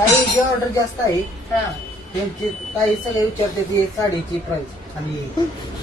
काही जी ऑर्डर जास्त आहे हा त्यांची काही सगळे विचारते ती साडीची प्राइस आणि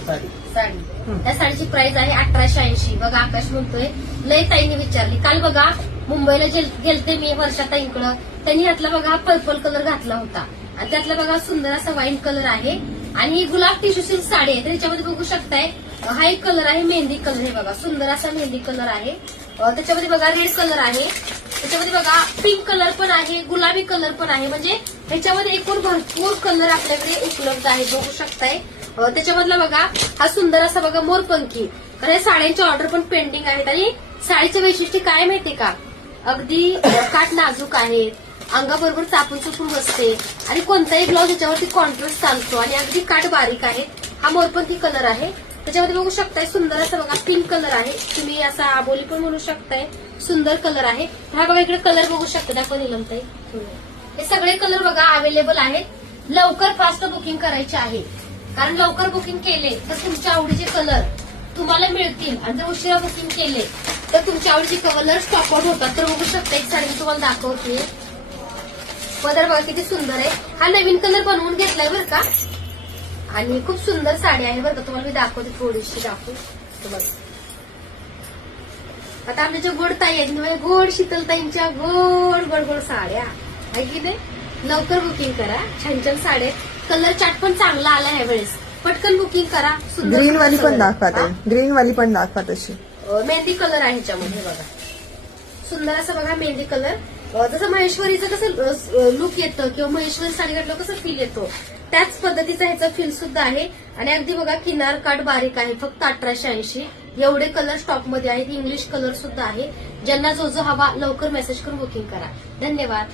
साडी साडी त्या साडीची प्राइस आहे 1880. बघा आकाश म्हणतोय लय ताईने विचारली. काल बघा मुंबईला गेलते मी वर्षाताईंकडं, त्यांनी यातला बघा पर्पल कलर घातला होता आणि त्यातला बघा सुंदर असा वाईन कलर आहे आणि ही गुलाब टिश्यू सिल्क साडी आहे. तर त्याच्यामध्ये बघू शकताय हा एक कलर आहे मेहंदी कलर. हे बघा सुंदर असा मेहंदी कलर आहे. त्याच्यामध्ये बघा रेड कलर आहे, त्याच्यामध्ये बघा पिंक कलर पण आहे, गुलाबी कलर पण आहे. म्हणजे त्याच्यामध्ये एकूण भरपूर कलर आपल्याकडे उपलब्ध आहे बघू शकताय. त्याच्यामधला बघा हा सुंदर असा बघा मोरपंखी. कारण या साड्यांचे ऑर्डर पण पेंडिंग आहेत आणि साडीचं वैशिष्ट्य काय माहितीये का, अगदी काठ नाजूक आहे, अंगाबरोबर चापून चुपून बसते आणि कोणताही ब्लाऊज याच्यावरती कॉन्ट्रास्ट चालतो आणि अगदी काठ बारीक आहे. हा मोरपंखी कलर आहे. त्याच्यामध्ये बघू शकताय सुंदर असा बघा पिंक कलर आहे, तुम्ही असा आबोली पण म्हणू शकताय. सुंदर कलर आहे. हा बघा इकडे कलर बघू शकता, दाखवा नीलमताई. हे सगळे कलर बघा अवेलेबल आहेत. लवकर फास्ट बुकिंग करायचे आहे, कारण लवकर बुकिंग केले तर तुमच्या आवडीचे कलर तुम्हाला मिळतील आणि जर उशिरा बुकिंग केले तर तुमच्या आवडीचे कलर स्टॉक आउट होतात. तर बघू शकता एक साडी मी तुम्हाला दाखवते. पदर बघा किती सुंदर आहे. हा नवीन कलर बनवून घेतलाय बरं का आणि खूप सुंदर साडी आहे बरं का. तुम्हाला मी दाखवते, थोडीशी दाखवू. आता आपल्या ज्या गोड ताई आहेत, गोड शीतलताईंच्या गोड गोड गोड साड्या आहे की नाही. लवकर बुकिंग करा, छान छान साड्या. कलर चार्ट पण चांगला आला ह्या वेळेस, पटकन बुकिंग करा. सुंदर ग्रीन वाली पण दाखवत आहे, ग्रीन वाली पण दाखवत अशी मेहंदी कलर आहे ह्याच्यामध्ये बघा. सुंदर असं बघा मेहंदी कलर. जसं महेश्वरीचं कसं लुक येतं किंवा महेश्वरी साडी घातलं कसं फील येतो, त्याच पद्धतीचा ह्याचा फील सुद्धा आहे. आणि अगदी बघा किनार काठ बारीक आहे, फक्त 1880. एवढे कलर स्टॉक मध्ये आहेत. इंग्लिश कलर सुद्धा आहे. ज्यांना जो जो हवा लवकर मेसेज करून बुकिंग करा. धन्यवाद.